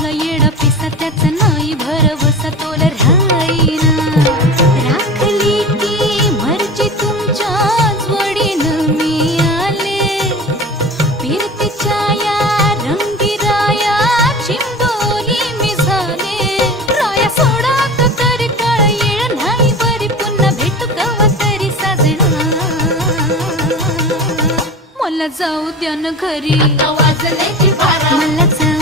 तुला येडा पिसा त्याचा नाही भरवसा तोला राहीना राखली की मर्जी तुमच्याच वडीनं मी आले फिरतीच्या या रंगी राया चिंबोली मी झाले राया सोडा तरी काळ येळ नाही बरी पुन्हा भेटू कवा तरी साजना मला जाऊ द्या न घरी आता वाजले की बारा मला जाऊ